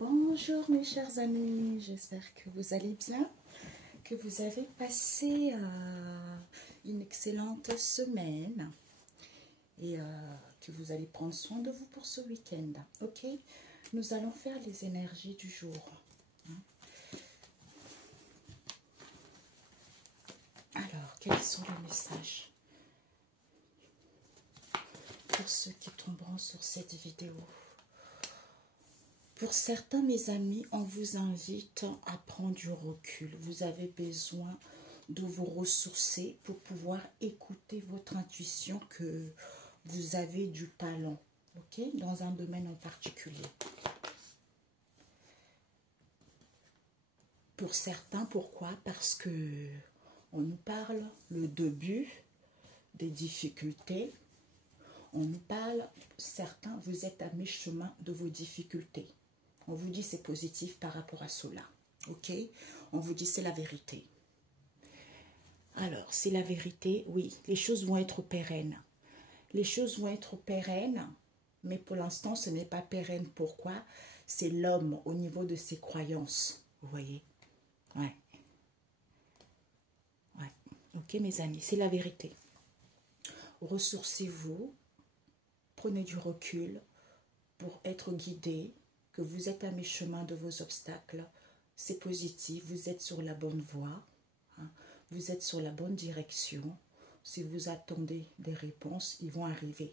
Bonjour mes chers amis, j'espère que vous allez bien, que vous avez passé une excellente semaine et que vous allez prendre soin de vous pour ce week-end. Ok, nous allons faire les énergies du jour. Alors, quels sont les messages pour ceux qui tomberont sur cette vidéo? Pour certains, mes amis, on vous invite à prendre du recul. Vous avez besoin de vous ressourcer pour pouvoir écouter votre intuition, que vous avez du talent, ok, dans un domaine en particulier. Pour certains, pourquoi? Parce que on nous parle le début des difficultés. On nous parle, certains, vous êtes à mi-chemin de vos difficultés. On vous dit c'est positif par rapport à cela. Ok? On vous dit c'est la vérité. Alors, c'est la vérité, oui, les choses vont être pérennes. Les choses vont être pérennes, mais pour l'instant, ce n'est pas pérenne. Pourquoi? C'est l'homme au niveau de ses croyances. Vous voyez? Ouais. Ouais. Ok, mes amis, c'est la vérité. Ressourcez-vous, prenez du recul pour être guidé, que vous êtes à mi-chemin de vos obstacles. C'est positif, vous êtes sur la bonne voie, hein, vous êtes sur la bonne direction. Si vous attendez des réponses, ils vont arriver.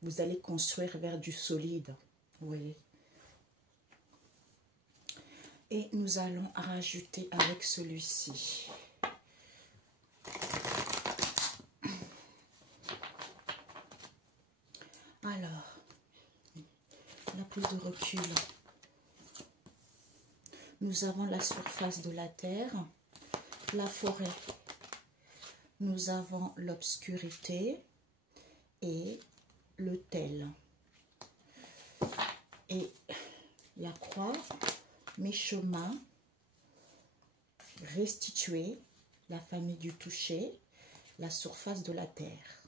Vous allez construire vers du solide, vous voyez. Et nous allons rajouter avec celui-ci. Alors, la prise de recul. Nous avons la surface de la terre, la forêt. Nous avons l'obscurité et le tel. Et la croix, mes chemins, restituer, la famille du toucher, la surface de la terre.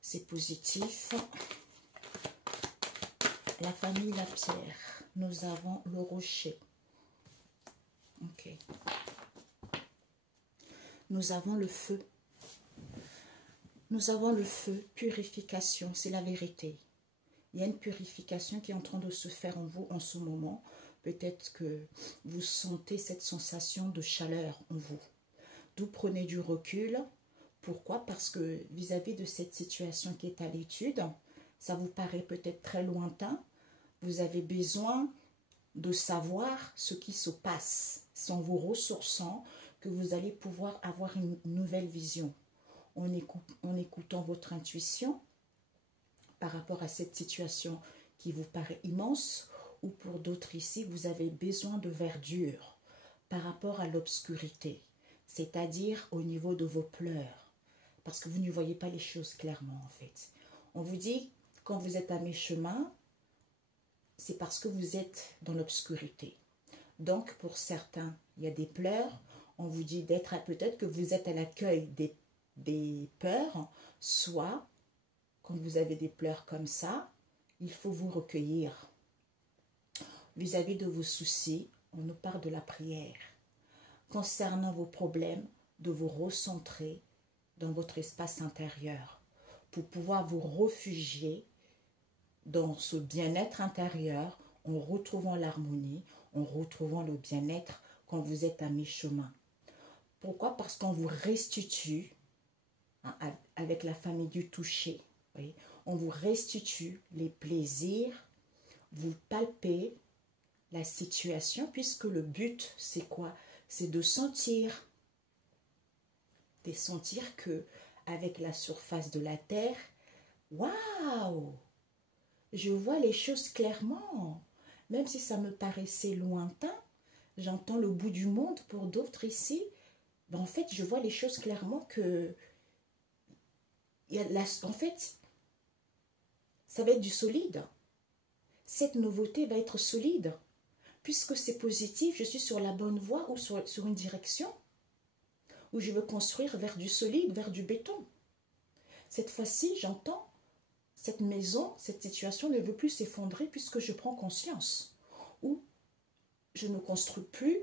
C'est positif. La famille la pierre. Nous avons le rocher. Ok. Nous avons le feu. Nous avons le feu, purification, c'est la vérité. Il y a une purification qui est en train de se faire en vous en ce moment. Peut-être que vous sentez cette sensation de chaleur en vous. D'où prenez du recul. Pourquoi? Parce que vis-à-vis de cette situation qui est à l'étude, ça vous paraît peut-être très lointain. Vous avez besoin de savoir ce qui se passe. C'est en vous ressourçant que vous allez pouvoir avoir une nouvelle vision. En écoutant votre intuition par rapport à cette situation qui vous paraît immense, ou pour d'autres ici, vous avez besoin de verdure par rapport à l'obscurité, c'est-à-dire au niveau de vos pleurs, parce que vous ne voyez pas les choses clairement en fait. On vous dit, quand vous êtes à mi-chemin, c'est parce que vous êtes dans l'obscurité. Donc, pour certains, il y a des pleurs. On vous dit d'être, peut-être que vous êtes à l'accueil des peurs, soit, quand vous avez des pleurs comme ça, il faut vous recueillir. Vis-à-vis de vos soucis, on nous parle de la prière. Concernant vos problèmes, de vous recentrer dans votre espace intérieur pour pouvoir vous réfugier dans ce bien-être intérieur, en retrouvant l'harmonie, en retrouvant le bien-être quand vous êtes à mi-chemin. Pourquoi? Parce qu'on vous restitue, hein, avec la famille du toucher, voyez, on vous restitue les plaisirs, vous palpez la situation, puisque le but, c'est quoi? C'est de sentir que avec la surface de la terre, waouh! Je vois les choses clairement, même si ça me paraissait lointain, j'entends le bout du monde pour d'autres ici, ben en fait, je vois les choses clairement que, en fait, ça va être du solide. Cette nouveauté va être solide, puisque c'est positif, je suis sur la bonne voie ou sur une direction, où je veux construire vers du solide, vers du béton. Cette fois-ci, j'entends, cette maison, cette situation ne veut plus s'effondrer puisque je prends conscience. Ou je ne construis plus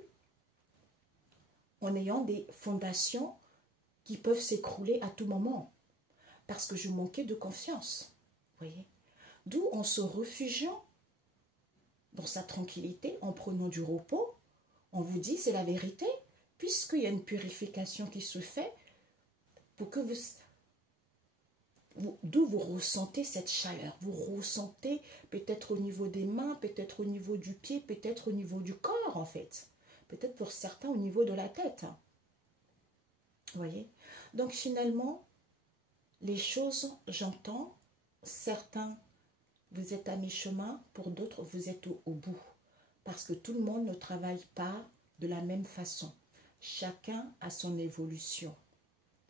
en ayant des fondations qui peuvent s'écrouler à tout moment. Parce que je manquais de confiance. Voyez? D'où en se réfugiant dans sa tranquillité, en prenant du repos, on vous dit c'est la vérité, puisqu'il y a une purification qui se fait pour que d'où vous ressentez cette chaleur, vous ressentez peut-être au niveau des mains, peut-être au niveau du pied, peut-être au niveau du corps en fait, peut-être pour certains au niveau de la tête. Vous voyez? Donc finalement, les choses, j'entends, certains, vous êtes à mi-chemin, pour d'autres, vous êtes au bout. Parce que tout le monde ne travaille pas de la même façon. Chacun a son évolution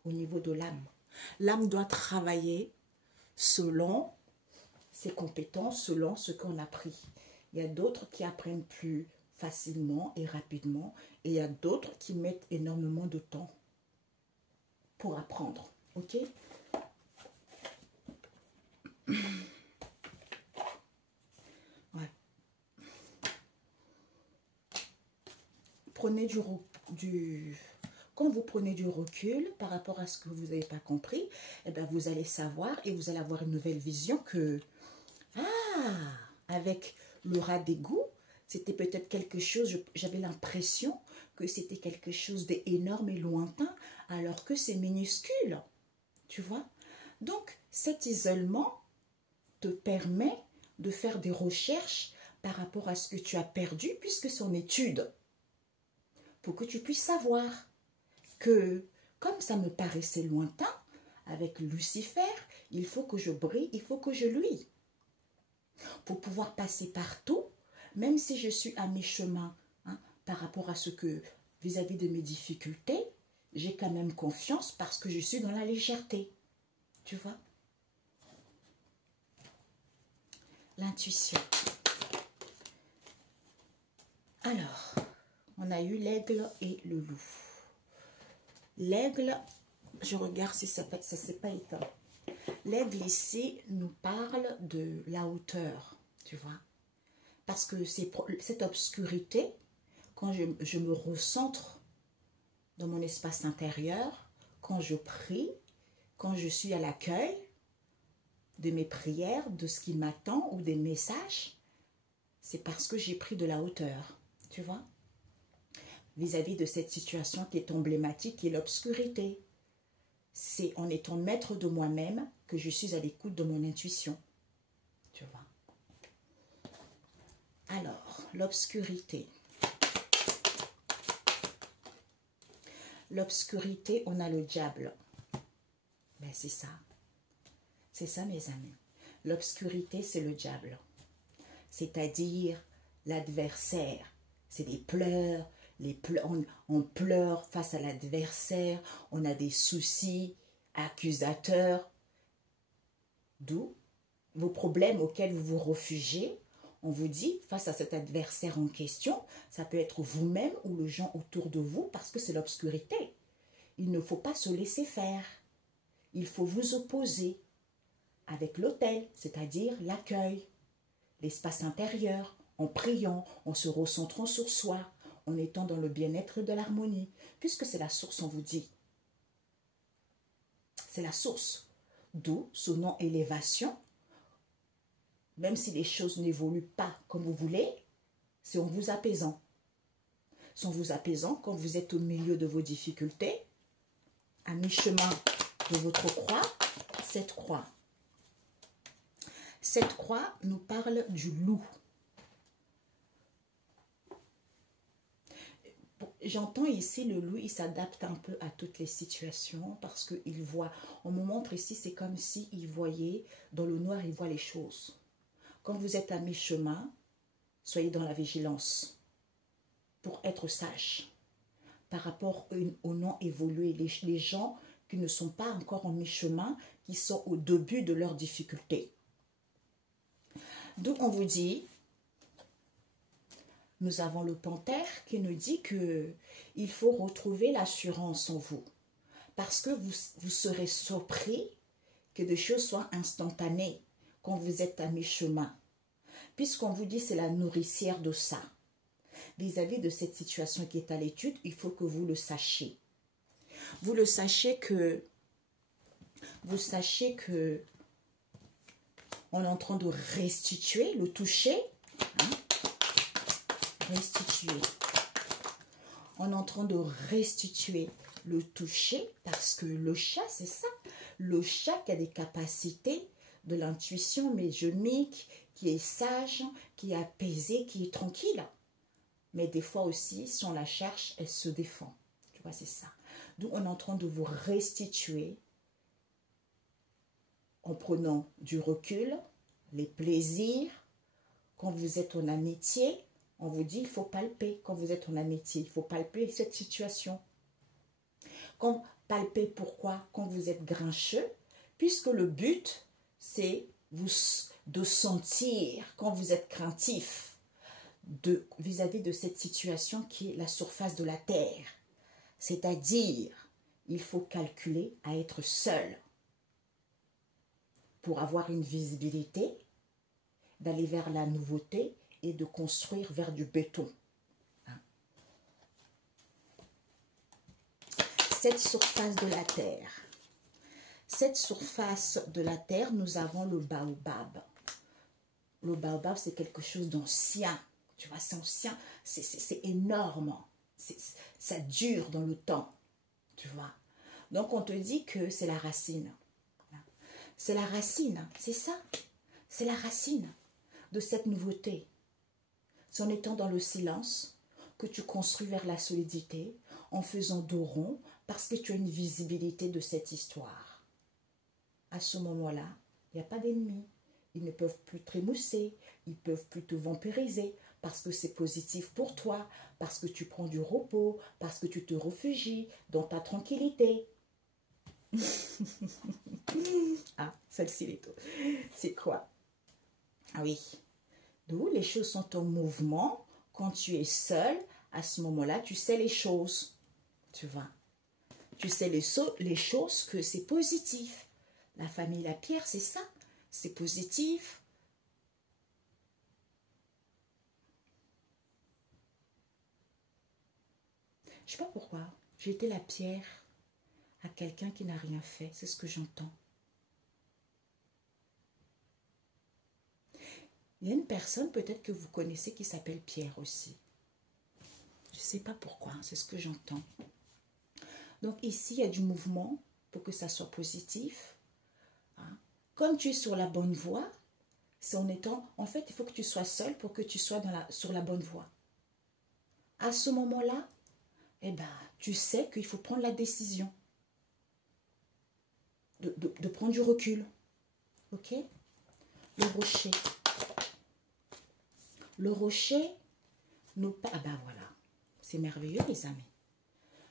au niveau de l'âme. L'âme doit travailler selon ses compétences, selon ce qu'on a appris. Il y a d'autres qui apprennent plus facilement et rapidement, et il y a d'autres qui mettent énormément de temps pour apprendre. Ok? Ouais. Prenez quand vous prenez du recul par rapport à ce que vous n'avez pas compris, eh bien vous allez savoir et vous allez avoir une nouvelle vision que, avec le rat d'égout, c'était peut-être quelque chose, j'avais l'impression que c'était quelque chose d'énorme et lointain, alors que c'est minuscule, tu vois. Donc, cet isolement te permet de faire des recherches par rapport à ce que tu as perdu, puisque c'est en étude, pour que tu puisses savoir que, comme ça me paraissait lointain, avec Lucifer, il faut que je brille, il faut que je luise. Pour pouvoir passer partout, même si je suis à mi-chemin, par rapport à ce que, vis-à-vis de mes difficultés, j'ai quand même confiance parce que je suis dans la légèreté. Tu vois? L'intuition. Alors, on a eu l'aigle et le loup. L'aigle, je regarde si ça ne s'est pas éteint. L'aigle ici nous parle de la hauteur, tu vois. Parce que cette obscurité, quand je me recentre dans mon espace intérieur, quand je prie, quand je suis à l'accueil de mes prières, de ce qui m'attend ou des messages, c'est parce que j'ai pris de la hauteur, tu vois. Vis-à-vis de cette situation qui est emblématique, qui est l'obscurité. C'est en étant maître de moi-même que je suis à l'écoute de mon intuition. Tu vois. Alors, l'obscurité. L'obscurité, on a le diable. Ben, c'est ça. C'est ça, mes amis. L'obscurité, c'est le diable. C'est-à-dire l'adversaire. C'est des pleurs. On pleure face à l'adversaire, on a des soucis accusateurs, d'où vos problèmes auxquels vous vous réfugiez. On vous dit, face à cet adversaire en question, ça peut être vous-même ou les gens autour de vous, parce que c'est l'obscurité. Il ne faut pas se laisser faire. Il faut vous opposer avec l'autel, c'est-à-dire l'accueil, l'espace intérieur, en priant, en se recentrant sur soi, en étant dans le bien-être de l'harmonie, puisque c'est la source, on vous dit. C'est la source. D'où ce nom élévation. Même si les choses n'évoluent pas comme vous voulez, c'est en vous apaisant. C'est en vous apaisant quand vous êtes au milieu de vos difficultés, à mi-chemin de votre croix, cette croix. Cette croix nous parle du loup. J'entends ici le loup, il s'adapte un peu à toutes les situations parce qu'il voit, on me montre ici, c'est comme s'il voyait, dans le noir, il voit les choses. Quand vous êtes à mi-chemin, soyez dans la vigilance pour être sage par rapport au non évolué. Les gens qui ne sont pas encore en mi-chemin, qui sont au début de leurs difficultés. Donc on vous dit, nous avons le panthère qui nous dit qu'il faut retrouver l'assurance en vous. Parce que vous serez surpris que des choses soient instantanées. quand vous êtes à mi-chemin. Puisqu'on vous dit c'est la nourricière de ça. Vis-à-vis de cette situation qui est à l'étude, il faut que vous le sachiez. Vous sachiez que on est en train de restituer, le toucher. Hein? Restituer. On est en train de restituer le toucher parce que le chat, c'est ça. Le chat qui a des capacités de l'intuition médiumnique, qui est sage, qui est apaisé, qui est tranquille. Mais des fois aussi, si on la cherche, elle se défend. Tu vois, c'est ça. Donc, on est en train de vous restituer en prenant du recul, les plaisirs. Quand vous êtes en amitié, on vous dit il faut palper. Quand vous êtes en amitié, il faut palper cette situation. Quand palper, pourquoi? Quand vous êtes grincheux, puisque le but, c'est de sentir, quand vous êtes craintif, vis-à-vis de cette situation qui est la surface de la Terre. C'est-à-dire, il faut calculer à être seul pour avoir une visibilité, d'aller vers la nouveauté et de construire vers du béton. Cette surface de la Terre. Cette surface de la Terre, nous avons le baobab. Le baobab, c'est quelque chose d'ancien. Tu vois, c'est ancien, c'est énorme. Ça dure dans le temps. Tu vois. Donc, on te dit que c'est la racine. C'est la racine, c'est ça. C'est la racine de cette nouveauté. C'est en étant dans le silence que tu construis vers la solidité, en faisant dos rond, parce que tu as une visibilité de cette histoire. À ce moment-là, il n'y a pas d'ennemis. Ils ne peuvent plus trémousser, ils ne peuvent plus te vampiriser, parce que c'est positif pour toi, parce que tu prends du repos, parce que tu te réfugies dans ta tranquillité. Ah, celle-ci, c'est quoi? Ah oui. D'où les choses sont en mouvement. Quand tu es seul, à ce moment-là, tu sais les choses. Tu vois. Tu sais les choses que c'est positif. La famille, la pierre, c'est ça. C'est positif. Je ne sais pas pourquoi. J'ai été la pierre à quelqu'un qui n'a rien fait. C'est ce que j'entends. Il y a une personne peut-être que vous connaissez qui s'appelle Pierre aussi. Je ne sais pas pourquoi, c'est ce que j'entends. Donc ici, il y a du mouvement pour que ça soit positif. Hein? Comme tu es sur la bonne voie, c'est en étant... En fait, il faut que tu sois seul pour que tu sois sur la bonne voie. À ce moment-là, eh ben, tu sais qu'il faut prendre la décision. De prendre du recul. Ok? Le rocher. Le rocher nous parle... Ah ben voilà, c'est merveilleux les amis.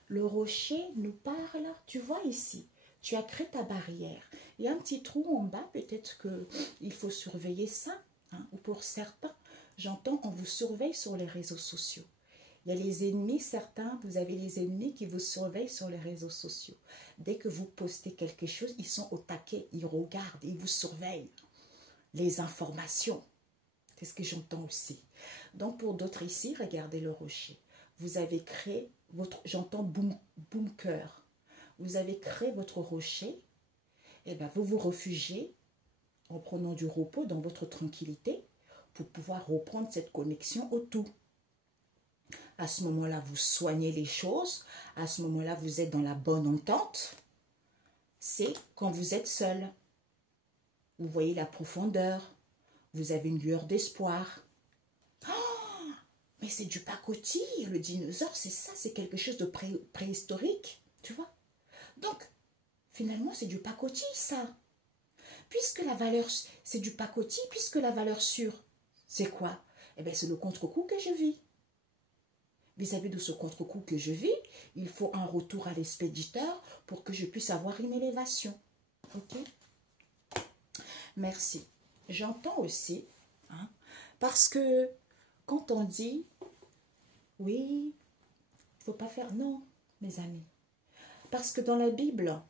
Le rocher nous parle, tu vois ici, tu as créé ta barrière. Il y a un petit trou en bas, peut-être qu'il faut surveiller ça. Hein, ou pour certains, j'entends, on vous surveille sur les réseaux sociaux. Il y a les ennemis, certains, vous avez les ennemis qui vous surveillent sur les réseaux sociaux. Dès que vous postez quelque chose, ils sont au taquet, ils regardent, ils vous surveillent. Les informations. C'est ce que j'entends aussi. Donc, pour d'autres ici, regardez le rocher. Vous avez créé votre... J'entends bunker. Vous avez créé votre rocher. Et bien, vous vous réfugiez en prenant du repos dans votre tranquillité pour pouvoir reprendre cette connexion au tout. À ce moment-là, vous soignez les choses. À ce moment-là, vous êtes dans la bonne entente. C'est quand vous êtes seul. Vous voyez la profondeur. Vous avez une lueur d'espoir. Oh, mais c'est du pacotille. Le dinosaure, c'est ça. C'est quelque chose de préhistorique. Tu vois? Donc, finalement, c'est du pacotille, ça. Puisque la valeur, c'est du pacotille, puisque la valeur sûre, c'est quoi? Eh bien, c'est le contre-coup que je vis. Vis-à-vis de ce contre-coup que je vis, il faut un retour à l'expéditeur pour que je puisse avoir une élévation. Ok? Merci. J'entends aussi, hein, parce que quand on dit, oui, il ne faut pas faire, non, mes amis. Parce que dans la Bible,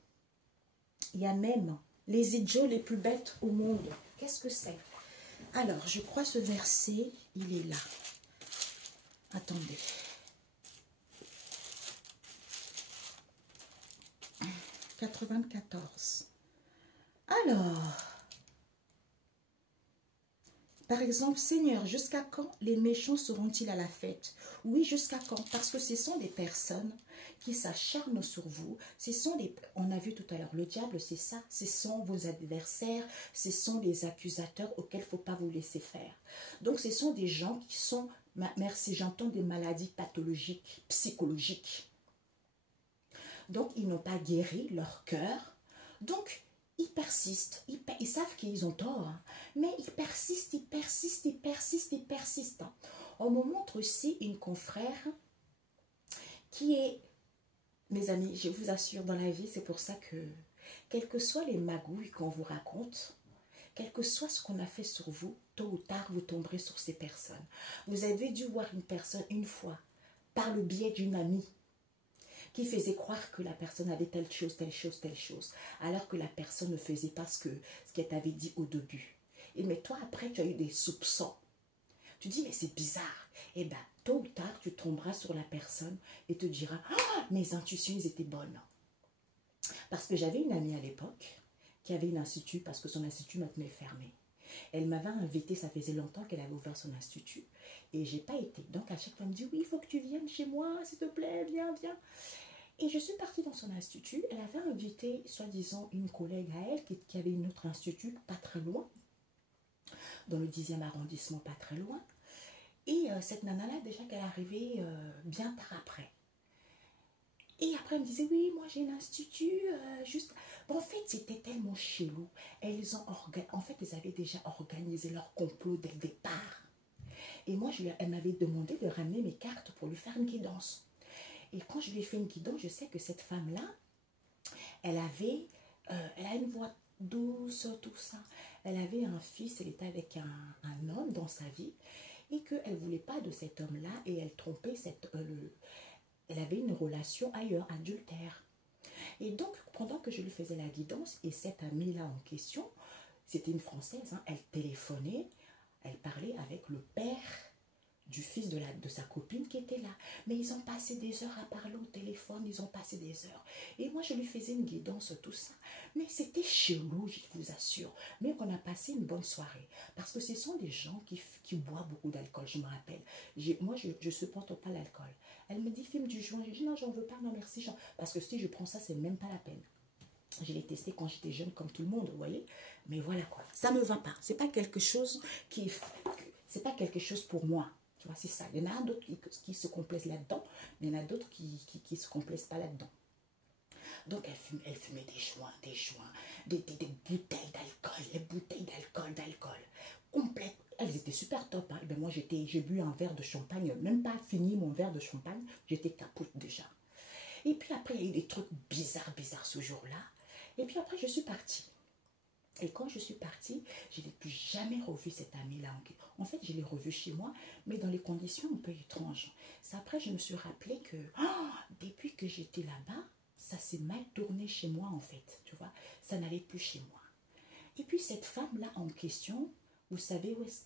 il y a même les idiots les plus bêtes au monde. Qu'est-ce que c'est? Alors, je crois ce verset, il est là. Attendez. « 94. Alors, par exemple, Seigneur, jusqu'à quand les méchants seront-ils à la fête? Oui, jusqu'à quand? Parce que ce sont des personnes qui s'acharnent sur vous. Ce sont des, on a vu tout à l'heure, le diable, c'est ça. Ce sont vos adversaires, ce sont des accusateurs auxquels il ne faut pas vous laisser faire. Donc, ce sont des gens qui sont, merci, j'entends des maladies pathologiques, psychologiques. Donc, ils n'ont pas guéri leur cœur. Donc, ils persistent. Ils savent qu'ils ont tort. Hein, mais ils persistent, ils persistent, ils persistent, ils persistent. Hein. On me montre aussi une confrère qui est, mes amis, je vous assure, dans la vie, c'est pour ça que, quelles que soient les magouilles qu'on vous raconte, quel que soit ce qu'on a fait sur vous, tôt ou tard, vous tomberez sur ces personnes. Vous avez dû voir une personne une fois, par le biais d'une amie, qui faisait croire que la personne avait telle chose, telle chose, telle chose, alors que la personne ne faisait pas ce qu'elle t'avait dit au début. Et mais toi, après, tu as eu des soupçons. Tu dis, mais c'est bizarre. Eh bien, tôt ou tard, tu tomberas sur la personne et te diras, ah, mes intuitions, elles étaient bonnes. Parce que j'avais une amie à l'époque qui avait un institut, parce que son institut maintenant est fermé. Elle m'avait invité, ça faisait longtemps qu'elle avait ouvert son institut, et j'ai pas été. Donc à chaque fois, elle me dit, oui, il faut que tu viennes chez moi, s'il te plaît, viens, viens. Et je suis partie dans son institut. Elle avait invité, soi-disant, une collègue à elle qui avait une autre institut, pas très loin, dans le 10e arrondissement, pas très loin. Et cette nana-là, déjà qu'elle arrivait bien tard après. Et après, elle me disait, oui, moi j'ai un institut, juste... Bon, en fait, c'était tellement chelou. En fait, elles avaient déjà organisé leur complot dès le départ. Et moi, elle m'avait demandé de ramener mes cartes pour lui faire une guidance. Et quand je lui ai fait une guidance, je sais que cette femme-là, elle a une voix douce, tout ça. Elle avait un fils, elle était avec un homme dans sa vie, et qu'elle ne voulait pas de cet homme-là, et elle trompait elle avait une relation ailleurs, adultère. Et donc, pendant que je lui faisais la guidance, et cette amie-là en question, c'était une Française, hein, elle téléphonait, elle parlait avec le père du fils de sa copine qui était là. Mais ils ont passé des heures à parler au téléphone, ils ont passé des heures. Et moi, je lui faisais une guidance, tout ça. Mais c'était chelou, je vous assure. Mais on a passé une bonne soirée. Parce que ce sont des gens qui boivent beaucoup d'alcool, je me rappelle. Moi, je ne supporte pas l'alcool. Elle me dit, fume du joint. Je dis, non, j'en veux pas, non, merci. Parce que si je prends ça, c'est même pas la peine. Je l'ai testé quand j'étais jeune, comme tout le monde, vous voyez. Mais voilà quoi, ça ne me va pas. C'est pas quelque chose c'est pas quelque chose pour moi. Tu vois, c'est ça. Il y en a d'autres qui se complaisent là-dedans, mais il y en a d'autres qui se complaisent pas là-dedans. Donc, elle fumait des joints, des bouteilles d'alcool, les bouteilles d'alcool, complètes. Elles étaient super top. Hein. Ben moi, j'ai bu un verre de champagne, même pas fini mon verre de champagne, j'étais capote déjà. Et puis après, il y a eu des trucs bizarres ce jour-là. Et puis après, je suis partie. Et quand je suis partie, je n'ai plus jamais revu cette amie-là. En fait, je l'ai revue chez moi, mais dans les conditions un peu étranges. C'est après, je me suis rappelé que depuis que j'étais là-bas, ça s'est mal tourné chez moi, en fait. Tu vois, ça n'allait plus chez moi. Et puis, cette femme-là en question, vous savez où est-ce...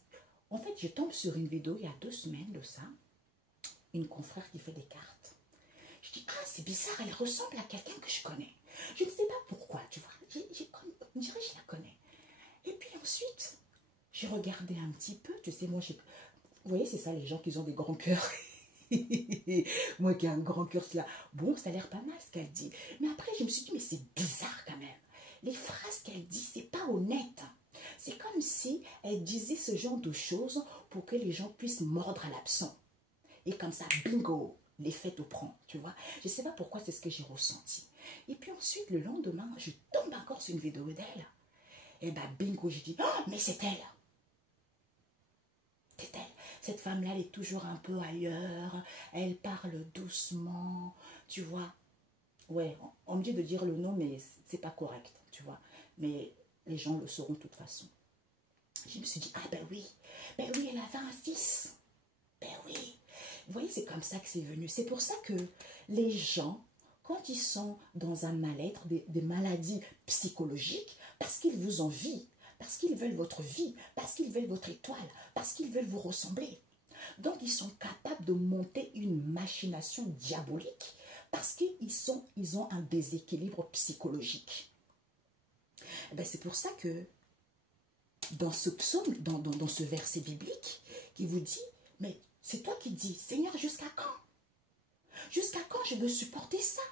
En fait, je tombe sur une vidéo il y a 2 semaines de ça. Une confrère qui fait des cartes. Je dis, ah, c'est bizarre, elle ressemble à quelqu'un que je connais. Je ne sais pas pourquoi, tu vois. On dirait que je la connais. Et puis ensuite, j'ai regardé un petit peu. Tu sais, moi, vous voyez, c'est ça, les gens qui ont des grands cœurs. Moi qui ai un grand cœur, c'est là. Bon, ça a l'air pas mal ce qu'elle dit. Mais après, je me suis dit, mais c'est bizarre quand même. Les phrases qu'elle dit, c'est pas honnête. C'est comme si elle disait ce genre de choses pour que les gens puissent mordre à l'absent. Et comme ça, bingo, l'effet te prend, tu vois. Je ne sais pas pourquoi, c'est ce que j'ai ressenti. Et puis ensuite, le lendemain, je tombe encore sur une vidéo d'elle. Et bien, bingo, je dis, oh, mais c'est elle. C'est elle. Cette femme-là, elle est toujours un peu ailleurs. Elle parle doucement, tu vois. Ouais, on me dit de dire le nom, mais c'est pas correct, tu vois. Mais les gens le sauront de toute façon. Je me suis dit, ah ben oui, elle avait un fils. Ben oui. Vous voyez, c'est comme ça que c'est venu. C'est pour ça que les gens, quand ils sont dans un mal-être, des maladies psychologiques, parce qu'ils vous envient, parce qu'ils veulent votre vie, parce qu'ils veulent votre étoile, parce qu'ils veulent vous ressembler. Donc, ils sont capables de monter une machination diabolique parce qu'ils ont un déséquilibre psychologique. C'est pour ça que dans ce psaume, dans ce verset biblique, qui vous dit, mais c'est toi qui dis, Seigneur, jusqu'à quand? Jusqu'à quand je veux supporter ça?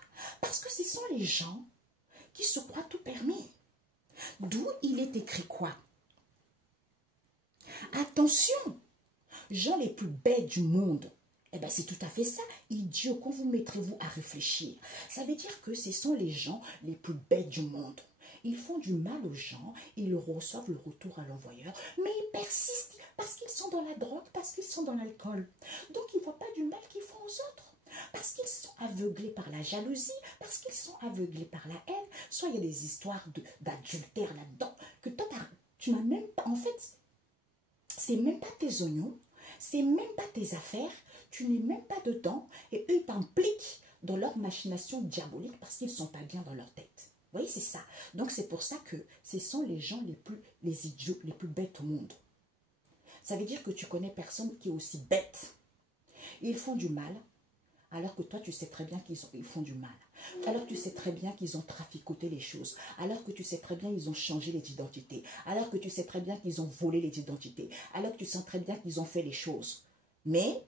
Parce que ce sont les gens qui se croient tout permis. D'où il est écrit quoi? Attention, gens les plus bêtes du monde. C'est tout à fait ça. Idiot, quand vous mettrez-vous à réfléchir, ça veut dire que ce sont les gens les plus bêtes du monde. Ils font du mal aux gens, ils reçoivent le retour à l'envoyeur, mais ils persistent parce qu'ils sont dans la drogue, parce qu'ils sont dans l'alcool. Donc ils ne voient pas du mal qu'ils font aux autres. Parce qu'ils sont aveuglés par la jalousie, parce qu'ils sont aveuglés par la haine. Soit il y a des histoires d'adultère là-dedans, que toi, tu n'as même pas, en fait, c'est même pas tes oignons, c'est même pas tes affaires, tu n'es même pas dedans, et eux t'impliquent dans leur machination diabolique parce qu'ils ne sont pas bien dans leur tête. Vous voyez, c'est ça. Donc c'est pour ça que ce sont les gens les idiots, les plus bêtes au monde. Ça veut dire que tu connais personne qui est aussi bête. Ils font du mal, alors que toi, tu sais très bien qu'ils font du mal. Alors que tu sais très bien qu'ils ont traficoté les choses. Alors que tu sais très bien qu'ils ont changé les identités. Alors que tu sais très bien qu'ils ont volé les identités. Alors que tu sais très bien qu'ils ont fait les choses. Mais,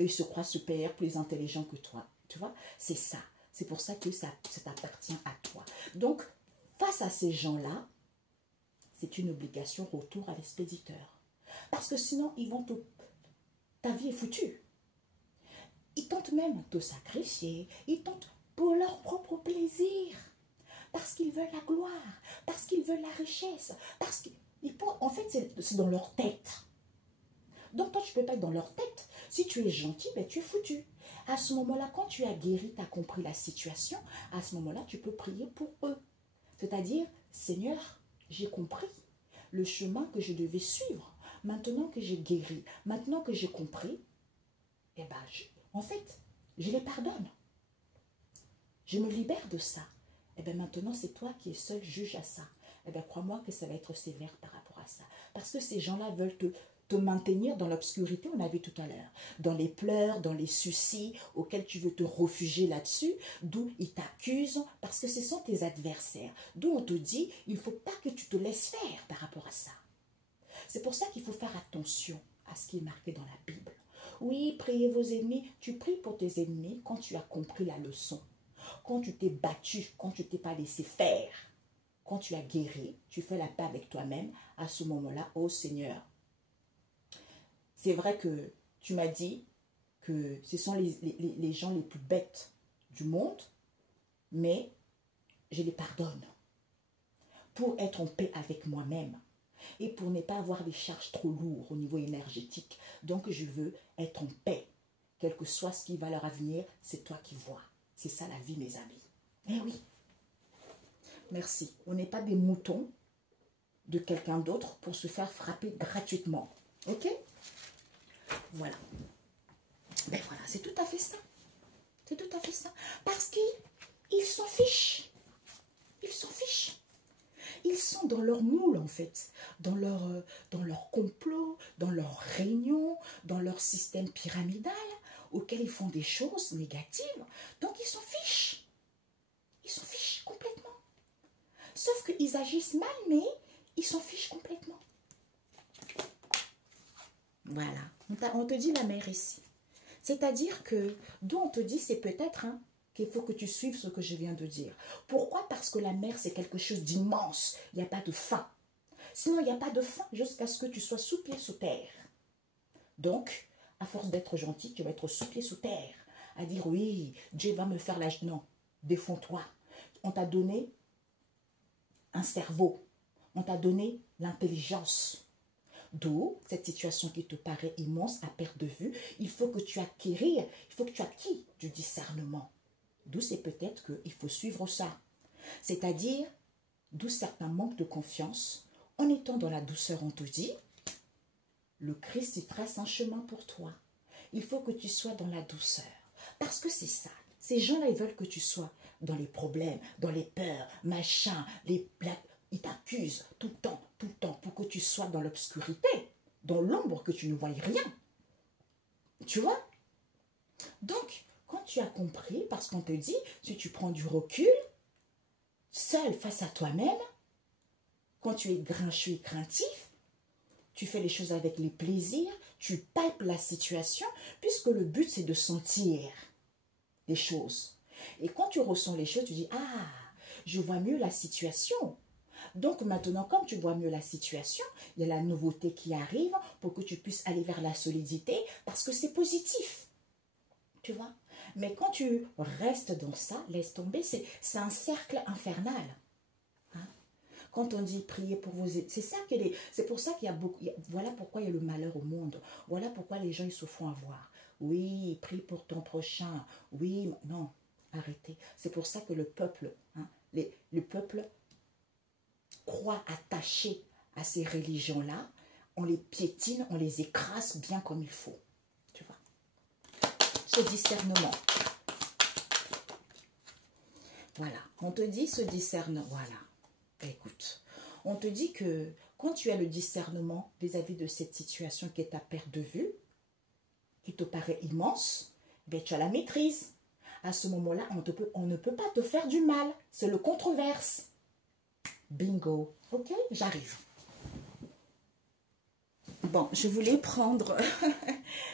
eux se croient supérieurs, plus intelligents que toi. Tu vois, c'est ça. C'est pour ça que ça t'appartient à toi. Donc, face à ces gens-là, c'est une obligation retour à l'expéditeur. Parce que sinon, ta vie est foutue. Ils tentent même de te sacrifier, ils tentent pour leur propre plaisir, parce qu'ils veulent la gloire, parce qu'ils veulent la richesse, parce en fait, c'est dans leur tête. Donc toi, tu ne peux pas être dans leur tête. Si tu es gentil, tu es foutu. À ce moment-là, quand tu as guéri, tu as compris la situation, à ce moment-là, tu peux prier pour eux. C'est-à-dire, Seigneur, j'ai compris le chemin que je devais suivre. Maintenant que j'ai guéri, maintenant que j'ai compris, en fait, je les pardonne. Je me libère de ça. Maintenant, c'est toi qui es seul juge à ça. Crois-moi que ça va être sévère par rapport à ça. Parce que ces gens-là veulent te maintenir dans l'obscurité, on a vu tout à l'heure. Dans les pleurs, dans les soucis auxquels tu veux te réfugier là-dessus, d'où ils t'accusent, parce que ce sont tes adversaires. D'où on te dit, il ne faut pas que tu te laisses faire par rapport à ça. C'est pour ça qu'il faut faire attention à ce qui est marqué dans la Bible. Oui, priez vos ennemis. Tu pries pour tes ennemis quand tu as compris la leçon. Quand tu t'es battu, quand tu ne t'es pas laissé faire. Quand tu as guéri, tu fais la paix avec toi-même. À ce moment-là, oh Seigneur, c'est vrai que tu m'as dit que ce sont les gens les plus bêtes du monde, mais je les pardonne pour être en paix avec moi-même. Et pour ne pas avoir des charges trop lourdes au niveau énergétique. Donc, je veux être en paix. Quel que soit ce qui va leur avenir, c'est toi qui vois. C'est ça la vie, mes amis. Eh oui. Merci. On n'est pas des moutons de quelqu'un d'autre pour se faire frapper gratuitement. Ok? Voilà. Voilà, c'est tout à fait ça. C'est tout à fait ça. Parce qu'ils s'en fichent. Ils s'en fichent. Ils sont dans leur moule, en fait, dans leur complot, dans leur réunion, dans leur système pyramidal, auquel ils font des choses négatives. Donc, ils s'en fichent. Ils s'en fichent complètement. Sauf qu'ils agissent mal, mais ils s'en fichent complètement. Voilà. On te dit la mère ici. C'est-à-dire que, d'où on te dit, c'est peut-être... qu'il faut que tu suives ce que je viens de dire. Pourquoi? Parce que la mer, c'est quelque chose d'immense. Il n'y a pas de fin. Sinon, il n'y a pas de fin jusqu'à ce que tu sois sous pied sous terre. Donc, à force d'être gentil, tu vas être sous pied sous terre. À dire, oui, Dieu va me faire la... Non, défends-toi. On t'a donné un cerveau. On t'a donné l'intelligence. D'où cette situation qui te paraît immense à perte de vue. Il faut que tu acquies du discernement. D'où c'est peut-être qu'il faut suivre ça. C'est-à-dire, d'où certains manques de confiance. En étant dans la douceur, on te dit, le Christ il trace un chemin pour toi. Il faut que tu sois dans la douceur. Parce que c'est ça. Ces gens-là, ils veulent que tu sois dans les problèmes, dans les peurs, machin. il t'accuse tout le temps, pour que tu sois dans l'obscurité, dans l'ombre, que tu ne voyes rien. Tu vois? Donc, quand tu as compris, parce qu'on te dit, si tu prends du recul, seul face à toi-même, quand tu es grincheux et craintif, tu fais les choses avec les plaisirs, tu palpes la situation, puisque le but c'est de sentir les choses. Et quand tu ressens les choses, tu dis, ah, je vois mieux la situation. Donc maintenant, comme tu vois mieux la situation, il y a la nouveauté qui arrive pour que tu puisses aller vers la solidité, parce que c'est positif. Tu vois? Mais quand tu restes dans ça, laisse tomber, c'est un cercle infernal. Hein? Quand on dit prier pour vos... C'est ça que c'est pour ça qu'il y a beaucoup... Voilà pourquoi il y a le malheur au monde. Voilà pourquoi les gens ils se font avoir. Oui, prie pour ton prochain. Oui, non, arrêtez. C'est pour ça que le peuple, hein, le peuple croit attaché à ces religions-là. On les piétine, on les écrase bien comme il faut. Tu vois? Ce discernement. Voilà, on te dit ce discernement. Voilà, écoute, on te dit que quand tu as le discernement vis-à-vis de cette situation qui est à perte de vue, qui te paraît immense, ben tu as la maîtrise. À ce moment-là, on ne peut pas te faire du mal. C'est le controverse. Bingo. Ok, j'arrive. Bon, je voulais prendre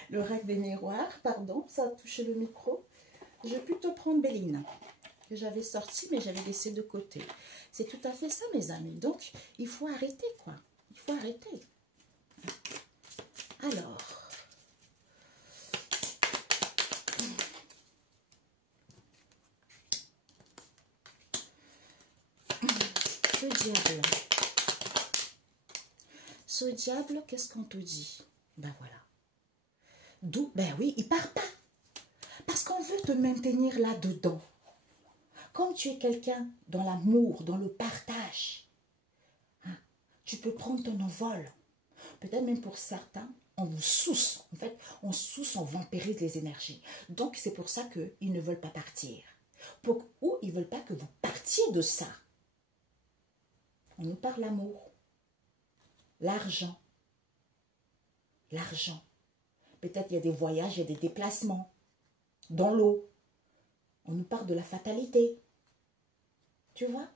le rack des miroirs. Pardon, ça a touché le micro. Je vais plutôt prendre Béline, que j'avais sorti, mais j'avais laissé de côté. C'est tout à fait ça, mes amis. Donc, il faut arrêter, quoi. Il faut arrêter. Alors... Ce diable. Ce diable, qu'est-ce qu'on te dit? Ben voilà. D'où? Ben oui, il part pas. Parce qu'on veut te maintenir là-dedans. Comme tu es quelqu'un dans l'amour, dans le partage, hein, tu peux prendre ton envol. Peut-être même pour certains, on vous sousse. En fait, on sousse, on vampirise les énergies. Donc, c'est pour ça qu'ils ne veulent pas partir. Ou ils ne veulent pas que vous partiez de ça. On nous parle l'amour, l'argent. L'argent. Peut-être il y a des voyages, il y a des déplacements. Dans l'eau. On nous parle de la fatalité. Tu vois?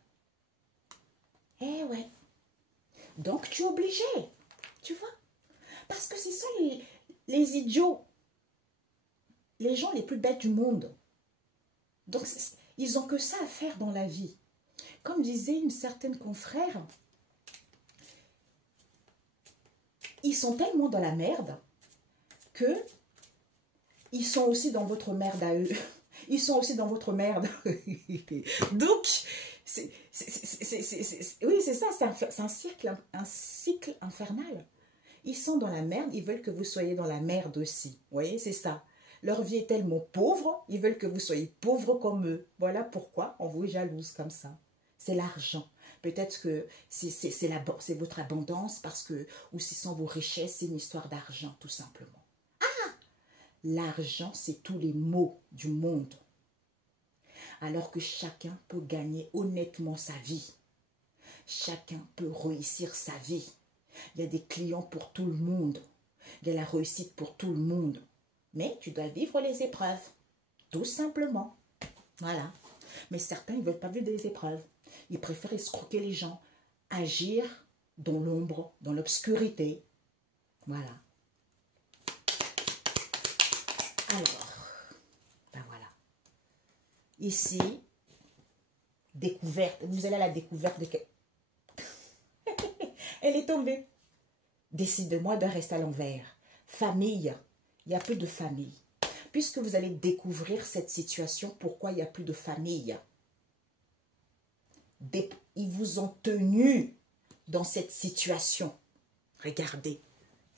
Eh ouais. Donc, tu es obligé. Tu vois? Parce que ce sont les idiots. Les gens les plus bêtes du monde. Donc, ils n'ont que ça à faire dans la vie. Comme disait une certaine confrère, ils sont tellement dans la merde que ils sont aussi dans votre merde à eux. Ils sont aussi dans votre merde. Donc, oui, c'est ça, c'est un cycle infernal. Ils sont dans la merde, ils veulent que vous soyez dans la merde aussi. Vous voyez, c'est ça. Leur vie est tellement pauvre, ils veulent que vous soyez pauvre comme eux. Voilà pourquoi on vous jalouse comme ça. C'est l'argent. Peut-être que c'est votre abondance, parce que, ou si ce sont vos richesses, c'est une histoire d'argent, tout simplement. L'argent, c'est tous les maux du monde. Alors que chacun peut gagner honnêtement sa vie. Chacun peut réussir sa vie. Il y a des clients pour tout le monde. Il y a la réussite pour tout le monde. Mais tu dois vivre les épreuves. Tout simplement. Voilà. Mais certains, ils ne veulent pas vivre des épreuves. Ils préfèrent escroquer les gens. Agir dans l'ombre, dans l'obscurité. Voilà. Alors, ben voilà. Ici, découverte. Vous allez à la découverte de... Elle est tombée. Décide-moi de rester à l'envers. Famille. Il n'y a plus de famille. Puisque vous allez découvrir cette situation, pourquoi il n'y a plus de famille? Ils vous ont tenu dans cette situation. Regardez.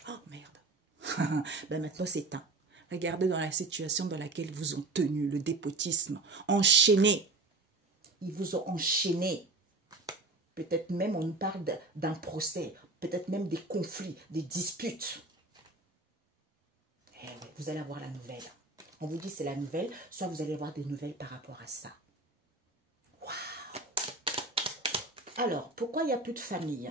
Oh merde. Ben maintenant c'est temps. Regardez dans la situation dans laquelle ils vous ont tenu, le dépotisme, enchaîné. Ils vous ont enchaîné. Peut-être même on nous parle d'un procès, peut-être même des conflits, des disputes. Eh ouais, vous allez avoir la nouvelle. On vous dit c'est la nouvelle, soit vous allez avoir des nouvelles par rapport à ça. Waouh! Alors, pourquoi il n'y a plus de famille?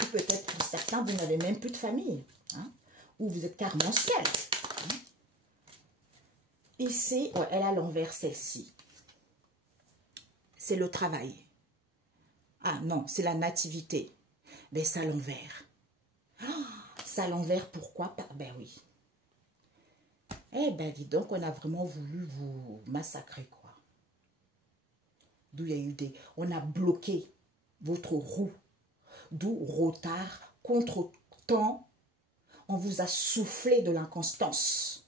Ou peut-être pour certains, vous n'avez même plus de famille. Hein? Ou vous êtes carrément seul. Hein? Ici, oh, elle a l'envers, celle-ci. C'est le travail. Ah non, c'est la nativité. Mais c'est à l'envers. Oh, c'est à l'envers, pourquoi? Ben oui. Eh ben dis donc, on a vraiment voulu vous massacrer, quoi. D'où il y a eu des... On a bloqué votre roue. D'où retard, contre-temps. On vous a soufflé de l'inconstance.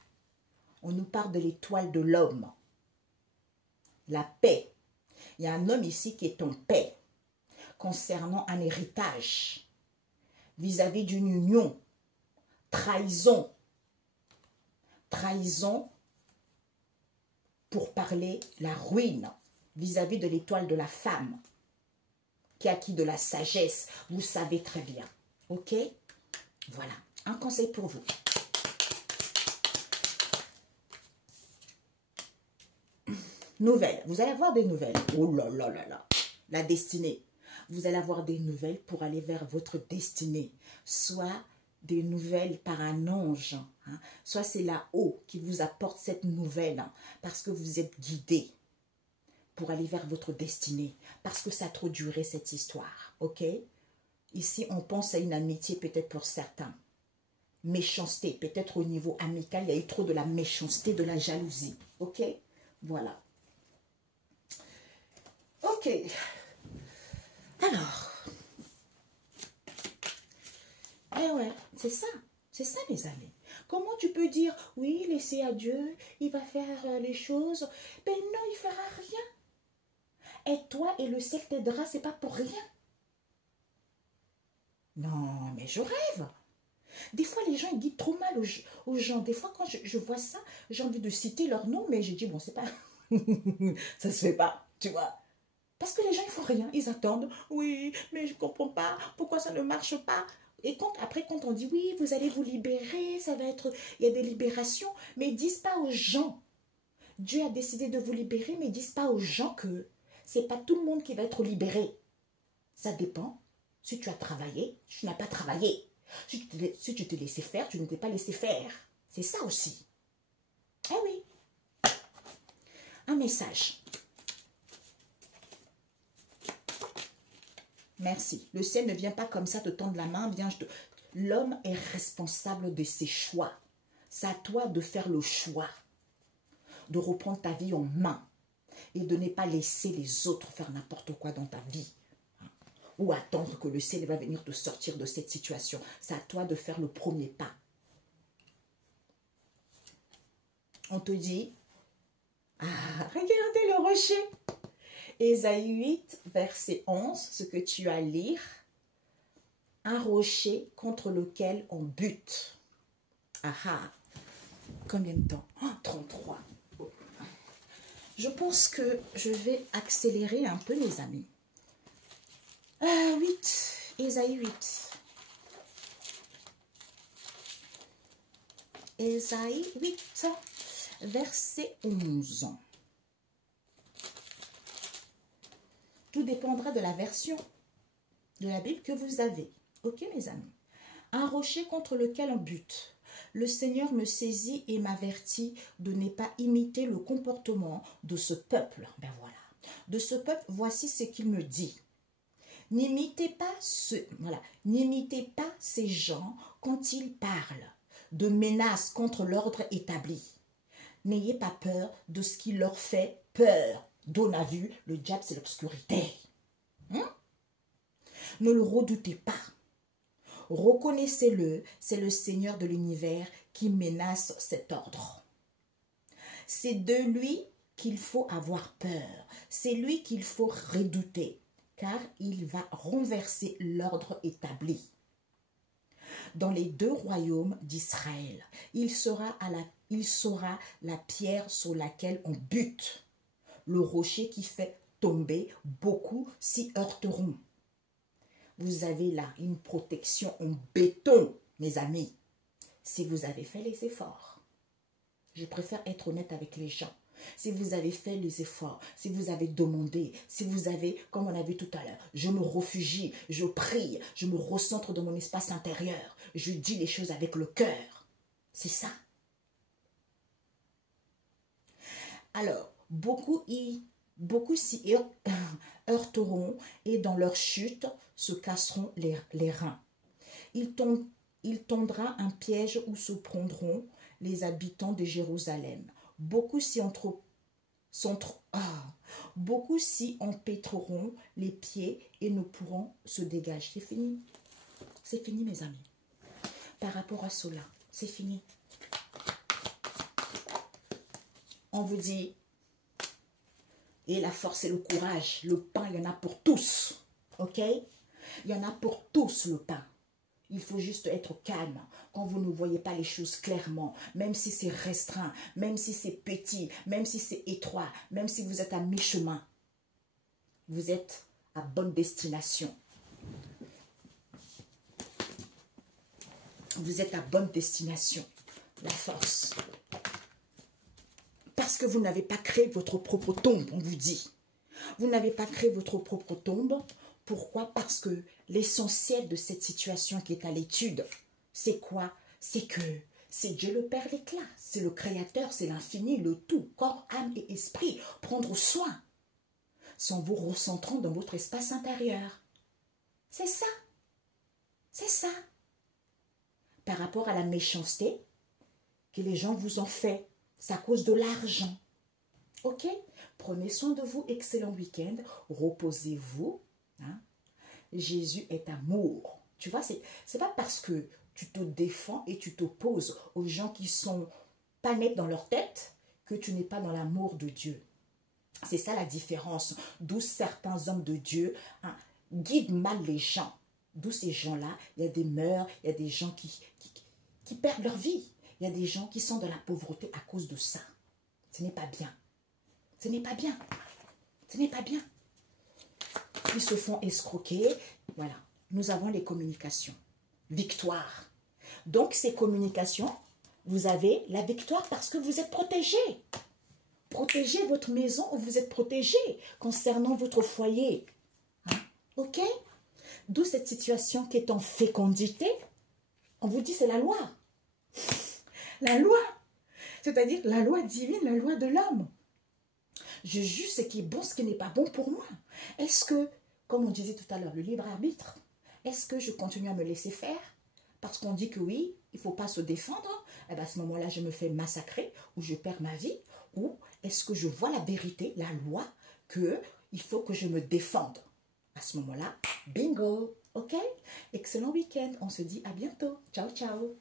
On nous parle de l'étoile de l'homme. La paix. Il y a un homme ici qui est en paix concernant un héritage vis-à-vis d'une union. Trahison. Trahison pour parler la ruine vis-à-vis de l'étoile de la femme qui a acquis de la sagesse. Vous savez très bien. Ok? Voilà. Un conseil pour vous. Nouvelles. Vous allez avoir des nouvelles. Oh là là là là. La destinée. Vous allez avoir des nouvelles pour aller vers votre destinée. Soit des nouvelles par un ange. Hein. Soit c'est là-haut qui vous apporte cette nouvelle. Hein, parce que vous êtes guidé pour aller vers votre destinée. Parce que ça a trop duré cette histoire. Ok? Ici, on pense à une amitié peut-être pour certains. Méchanceté. Peut-être au niveau amical, il y a eu trop de la méchanceté, de la jalousie. Ok? Voilà. Ok. Alors. Eh ouais, c'est ça. C'est ça, mes amis. Comment tu peux dire, oui, laissez à Dieu, il va faire les choses. Ben non, il ne fera rien. Et toi et le ciel t'aidera, c'est pas pour rien. Non, mais je rêve. Des fois, les gens, ils disent trop mal aux gens. Des fois, quand je vois ça, j'ai envie de citer leur nom, mais j'ai dit, bon, c'est pas... ça se fait pas, tu vois. Parce que les gens, ils font rien. Ils attendent. Oui, mais je comprends pas. Pourquoi ça ne marche pas? Et après, quand on dit, oui, vous allez vous libérer, ça va être... Il y a des libérations. Mais ils ne disent pas aux gens. Dieu a décidé de vous libérer, mais ils ne disent pas aux gens que c'est pas tout le monde qui va être libéré. Ça dépend. Si tu as travaillé, tu n'as pas travaillé. Si tu t'es laissé faire, tu ne t'es pas laissé faire. C'est ça aussi. Eh oui. Un message. Merci. Le ciel ne vient pas comme ça te tendre la main. L'homme est responsable de ses choix. C'est à toi de faire le choix. De reprendre ta vie en main. Et de ne pas laisser les autres faire n'importe quoi dans ta vie. Ou attendre que le ciel va venir te sortir de cette situation. C'est à toi de faire le premier pas. On te dit, ah, regardez le rocher. Ésaïe 8, verset 11, ce que tu as à lire. Un rocher contre lequel on bute. Ah ah. Combien de temps? Oh, 33. Je pense que je vais accélérer un peu, mes amis. 8, Ésaïe 8. Ésaïe 8, verset 11. Tout dépendra de la version de la Bible que vous avez. Ok, mes amis? Un rocher contre lequel on bute. Le Seigneur me saisit et m'avertit de ne pas imiter le comportement de ce peuple. Ben voilà. De ce peuple, voici ce qu'il me dit. N'imitez pas n'imitez pas ces gens quand ils parlent de menaces contre l'ordre établi. N'ayez pas peur de ce qui leur fait peur. D'on a vu, le diable, c'est l'obscurité. Ne le redoutez pas. Reconnaissez-le, c'est le Seigneur de l'univers qui menace cet ordre. C'est de lui qu'il faut avoir peur. C'est lui qu'il faut redouter, car il va renverser l'ordre établi. Dans les 2 royaumes d'Israël, il sera la pierre sur laquelle on bute. Le rocher qui fait tomber, beaucoup s'y heurteront. Vous avez là une protection en béton, mes amis, si vous avez fait les efforts. Je préfère être honnête avec les gens. si vous avez fait les efforts, si vous avez demandé, si vous avez, comme on a vu tout à l'heure, je me réfugie, je prie, je me recentre dans mon espace intérieur, je dis les choses avec le cœur. C'est ça. Alors, beaucoup s'y heurteront et dans leur chute se casseront les reins. Il tendra un piège où se prendront les habitants de Jérusalem. Beaucoup s'y empêtreront les pieds et ne pourront se dégager. C'est fini. C'est fini, mes amis. Par rapport à cela, c'est fini. On vous dit, et la force et le courage, le pain, il y en a pour tous. Ok? Il y en a pour tous, le pain. Il faut juste être calme quand vous ne voyez pas les choses clairement, même si c'est restreint, même si c'est petit, même si c'est étroit, même si vous êtes à mi-chemin. Vous êtes à bonne destination. Vous êtes à bonne destination. La force. Parce que vous n'avez pas créé votre propre tombe, on vous dit. Vous n'avez pas créé votre propre tombe. Pourquoi? Parce que l'essentiel de cette situation qui est à l'étude, c'est quoi? C'est que c'est Dieu le Père l'éclat, c'est le Créateur, c'est l'infini, le tout, corps, âme et esprit. Prendre soin, sans vous recentrant dans votre espace intérieur. C'est ça. C'est ça. Par rapport à la méchanceté que les gens vous ont fait, c'est à cause de l'argent. Ok? Prenez soin de vous, excellent week-end, reposez-vous. Hein? Jésus est amour. Tu vois, c'est pas parce que tu te défends et tu t'opposes aux gens qui sont pas nets dans leur tête que tu n'es pas dans l'amour de Dieu. C'est ça la différence. D'où certains hommes de Dieu guident mal les gens. D'où ces gens-là, il y a des mœurs, il y a des gens qui perdent leur vie. Il y a des gens qui sont dans la pauvreté à cause de ça. Ce n'est pas bien. Ce n'est pas bien. Ce n'est pas bien. Ils se font escroquer. Voilà. Nous avons les communications. Victoire. Donc, ces communications, vous avez la victoire parce que vous êtes protégé. Protégez votre maison où vous êtes protégé concernant votre foyer. Hein? Ok? D'où cette situation qui est en fécondité. On vous dit c'est la loi. La loi. C'est-à-dire la loi divine, la loi de l'homme. Je juge ce qui est bon, ce qui n'est pas bon pour moi. Est-ce que, comme on disait tout à l'heure, le libre arbitre, est-ce que je continue à me laisser faire? Parce qu'on dit que oui, il ne faut pas se défendre. Eh bien, à ce moment-là, je me fais massacrer ou je perds ma vie. Ou est-ce que je vois la vérité, la loi, qu'il faut que je me défende? À ce moment-là, bingo, ok? Excellent week-end. On se dit à bientôt. Ciao, ciao.